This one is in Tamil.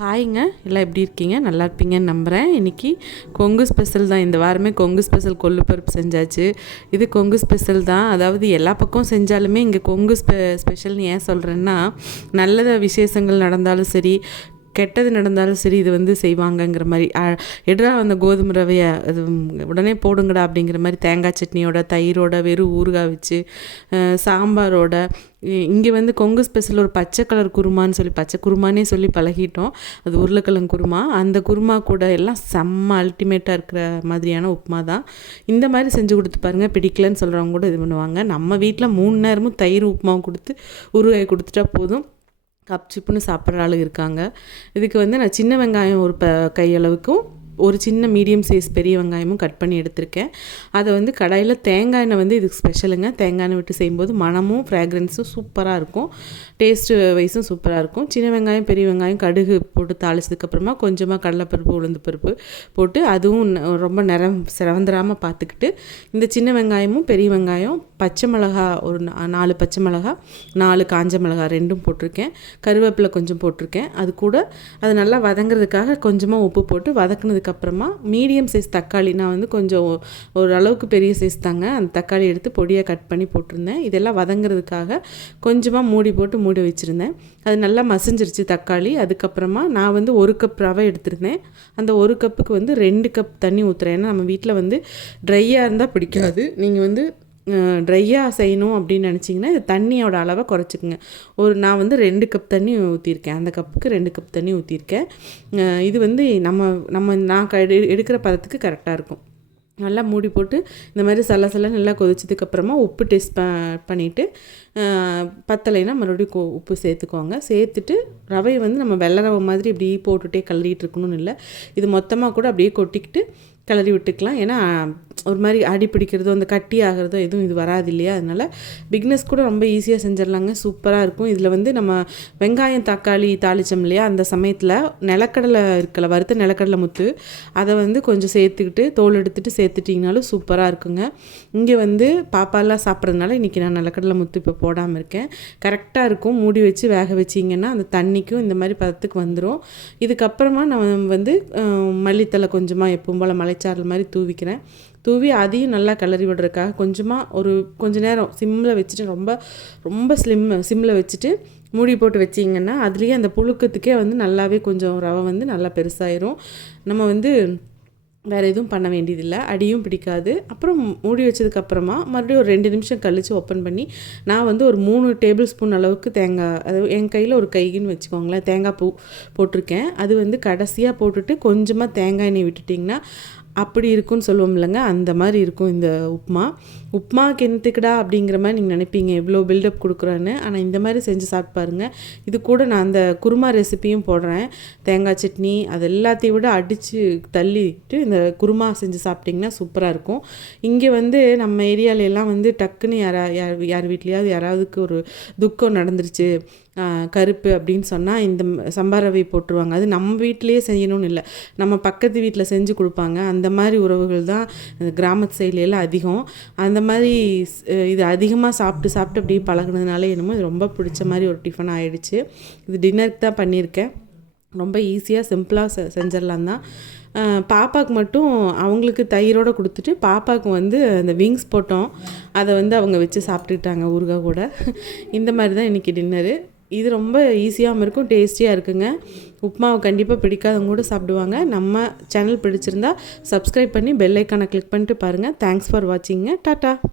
ஹாய்ங்க, எல்லாம் எப்படி இருக்கீங்க? நல்லா இருப்பீங்கன்னு நம்புகிறேன். இன்றைக்கி கொங்கு ஸ்பெஷல் தான். இந்த வாரமே கொங்கு ஸ்பெஷல் கொள்ளுப்பருப்பு செஞ்சாச்சு. இது கொங்கு ஸ்பெஷல் தான். அதாவது எல்லா பக்கம் செஞ்சாலுமே இங்கே கொங்கு ஸ்பெஷல்னு ஏன் சொல்கிறேன்னா, நல்ல விசேஷங்கள் நடந்தாலும் சரி, கெட்டது நடந்தாலும் சரி, இது வந்து செய்வாங்கங்கிற மாதிரி. எடுறா அந்த கோதுமை ரவையை அது உடனே போடுங்கடா அப்படிங்கிற மாதிரி தேங்காய் சட்னியோட, தயிரோட, வெறும் ஊறுகாய் வச்சு, சாம்பாரோட. இங்கே வந்து கொங்கு ஸ்பெஷல் ஒரு பச்சை கலர் குருமான்னு சொல்லி, பச்சை குருமானே சொல்லி பழகிட்டோம். அது உருளைக்கிழங்கு குருமா. அந்த குருமா கூட எல்லாம் செம்ம அல்டிமேட்டாக இருக்கிற மாதிரியான உப்புமா தான். இந்த மாதிரி செஞ்சு கொடுத்து பாருங்கள். பிடிக்கலன்னு சொல்கிறவங்க கூட இது பண்ணுவாங்க. நம்ம வீட்டில் 3 நேரமும் தயிர் உப்புமாவும் கொடுத்து ஊறுகாய் கொடுத்துட்டா போதும், கப் சிப்புன்னு சாப்பிட்ற ஆளு இருக்காங்க. இதுக்கு வந்து நான் சின்ன வெங்காயம் ஒரு கையளவுக்கும், ஒரு சின்ன மீடியம் சைஸ் பெரிய வெங்காயமும் கட் பண்ணி எடுத்திருக்கேன். அதை வந்து கடாயில் தேங்காய் எண்ணெய் வந்து இதுக்கு ஸ்பெஷலுங்க. தேங்காய் எண்ணெய் விட்டு செய்யும்போது மணமும் ஃப்ராக்ரன்ஸும் சூப்பராக இருக்கும், டேஸ்ட்டு வைஸும் சூப்பராக இருக்கும். சின்ன வெங்காயம் பெரிய வெங்காயம் கடுகு போட்டு தாளிச்சதுக்கப்புறமா கொஞ்சமாக கடலைப்பருப்பு உளுந்து பருப்பு போட்டு, அதுவும் ரொம்ப செவந்துராமல் பார்த்துக்கிட்டு, இந்த சின்ன வெங்காயமும் பெரிய வெங்காயம், பச்சை மிளகா ஒரு 4 பச்சை மிளகா, 4 காஞ்ச மிளகா 2 போட்டிருக்கேன், கருவேப்பிலை கொஞ்சம் போட்டிருக்கேன். அது கூட அது நல்லா வதங்கிறதுக்காக கொஞ்சமாக உப்பு போட்டு வதக்குனதுக்கப்புறமா மீடியம் சைஸ் தக்காளி, நான் வந்து கொஞ்சம் ஓரளவுக்கு பெரிய சைஸ் தாங்க, அந்த தக்காளி எடுத்து பொடியாக கட் பண்ணி போட்டிருந்தேன். இதெல்லாம் வதங்கிறதுக்காக கொஞ்சமாக மூடி போட்டு மூடி வச்சுருந்தேன். அது நல்லா மசிஞ்சிருச்சு தக்காளி. அதுக்கப்புறமா நான் வந்து 1 கப் ரவை எடுத்திருந்தேன். அந்த 1 கப்புக்கு வந்து 2 கப் தண்ணி ஊற்றுறேன். ஏன்னா நம்ம வீட்டில் வந்து ட்ரையாக இருந்தால் பிடிக்காது. நீங்கள் வந்து ட்ரையாக செய்யணும் அப்படின்னு நினச்சிங்கன்னா இது தண்ணியோட அளவை குறைச்சிக்கங்க. நான் வந்து 2 கப் தண்ணி ஊற்றிருக்கேன். அந்த கப்புக்கு 2 கப் தண்ணி ஊற்றிருக்கேன். இது வந்து நான் எடுக்கிற பதத்துக்கு கரெக்டாக இருக்கும். நல்லா மூடி போட்டு இந்த மாதிரி சலசல நல்லா கொதிச்சதுக்கப்புறமா உப்பு டேஸ்ட் பண்ணிவிட்டு, பத்தலைன்னா மறுபடியும் உப்பு சேர்த்துக்கோங்க. சேர்த்துட்டு ரவையை வந்து நம்ம வெள்ளை ரவை மாதிரி இப்படி போட்டுகிட்டே கலரிட்டு இருக்கணும்னு இல்லை, இது மொத்தமாக கூட அப்படியே கொட்டிக்கிட்டு கிளறி விட்டுக்கலாம். ஏன்னா ஒரு மாதிரி அடி பிடிக்கிறதோ அந்த கட்டி ஆகிறதோ எதுவும் இது வராது இல்லையா. அதனால் பிக்னஸ் கூட ரொம்ப ஈஸியாக செஞ்சிடலாங்க, சூப்பராக இருக்கும். இதில் வந்து நம்ம வெங்காயம் தக்காளி தாளித்தோம் இல்லையா, அந்த சமயத்தில் நிலக்கடலை இருக்கல, வறுத்த நிலக்கடலை முத்து, அதை வந்து கொஞ்சம் சேர்த்துக்கிட்டு தோல் எடுத்துகிட்டு சேர்த்துட்டிங்கனாலும் சூப்பராக இருக்குங்க. இங்கே வந்து பாப்பாலாம் சாப்பிட்றதுனால இன்றைக்கி நான் நிலக்கடலை முத்து இப்போ போடாமல் இருக்கேன். கரெக்டாக இருக்கும். மூடி வச்சு வேக வச்சிங்கன்னா அந்த தண்ணிக்கும் இந்த மாதிரி பதத்துக்கு வந்துடும். இதுக்கப்புறமா நான் வந்து மல்லித்தலை கொஞ்சமாக எப்பவும் போல் மலைச்சாரல் மாதிரி தூவிக்கிறேன். தூவி அதையும் நல்லா கிளறி விடுறதுக்காக கொஞ்சமாக கொஞ்ச நேரம் சிம்மில் வச்சுட்டு, ரொம்ப சிம்மில் வச்சுட்டு மூடி போட்டு வச்சிங்கன்னா அதுலேயே அந்த புழுக்கத்துக்கே வந்து நல்லாவே கொஞ்சம் ரவை வந்து நல்லா பெருசாயிரும். நம்ம வந்து வேறு எதுவும் பண்ண வேண்டியதில்லை, அடியும் பிடிக்காது. அப்புறம் மூடி வச்சதுக்கப்புறமா மறுபடியும் ஒரு 2 நிமிஷம் கழித்து ஓப்பன் பண்ணி, நான் வந்து ஒரு 3 டேபிள் ஸ்பூன் அளவுக்கு தேங்காய், அது என் கையில் ஒரு கைக்குன்னு வச்சுக்கோங்களேன், தேங்காய் பூ போட்டிருக்கேன். அது வந்து கடைசியாக போட்டுட்டு கொஞ்சமாக தேங்காய் எண்ணெய் விட்டுட்டிங்கன்னா அப்படி இருக்குன்னு சொல்லுவோம் இல்லைங்க, அந்த மாதிரி இருக்கும் இந்த உப்புமா கிணத்துக்கடா அப்படிங்கிற மாதிரி நீங்கள் நினைப்பீங்க, எவ்வளோ பில்டப் கொடுக்குறேன்னு. ஆனால் இந்த மாதிரி செஞ்சு சாப்பிட்டு பாருங்கள். இது கூட நான் அந்த குருமா ரெசிப்பியும் போடுறேன். தேங்காய் சட்னி அது எல்லாத்தையும் விட அடித்து தள்ளிட்டு இந்த குருமா செஞ்சு சாப்பிட்டிங்கன்னா சூப்பராக இருக்கும். இங்கே வந்து நம்ம ஏரியாலெல்லாம் வந்து டக்குன்னு யார் வீட்லேயாவது யாராவதுக்கு ஒரு துக்கம் நடந்துருச்சு, கருப்பு அப்படின்னு சொன்னால் இந்த சம்பா ரவை போட்டுருவாங்க. அது நம்ம வீட்டிலையே செய்யணும்னு இல்லை, நம்ம பக்கத்து வீட்டில் செஞ்சு கொடுப்பாங்க. அந்த மாதிரி உறவுகள் தான் கிராமத்து சைட்லையெல்லாம் அதிகம். அந்த மாதிரி இது அதிகமாக சாப்பிட்டு அப்படியே பழகினதுனால என்னமோ இது ரொம்ப பிடிச்ச மாதிரி ஒரு டிஃபன் ஆகிடுச்சு. இது டின்னருக்கு தான் பண்ணியிருக்கேன். ரொம்ப ஈஸியாக சிம்பிளாக செஞ்சிடலாம் தான். பாப்பாவுக்கு மட்டும் அவங்களுக்கு தயிரோடு கொடுத்துட்டு, பாப்பாவுக்கு வந்து அந்த விங்ஸ் போட்டோம், அதை வந்து அவங்க வச்சு சாப்பிட்டுக்கிட்டாங்க ஊறுகாய் கூட. இந்த மாதிரி தான் இன்றைக்கி டின்னரு. இது ரொம்ப ஈஸியாகவும் இருக்கும், டேஸ்டியாக இருக்குங்க. உப்புமாவை கண்டிப்பாக பிடிக்காதவங்க கூட சாப்பிடுவாங்க. நம்ம சேனல் பிடிச்சிருந்தா சப்ஸ்கிரைப் பண்ணி பெல் ஐக்கானை கிளிக் பண்ணிட்டு பாருங்கள். Thanks for வாட்சிங்க. டாட்டா.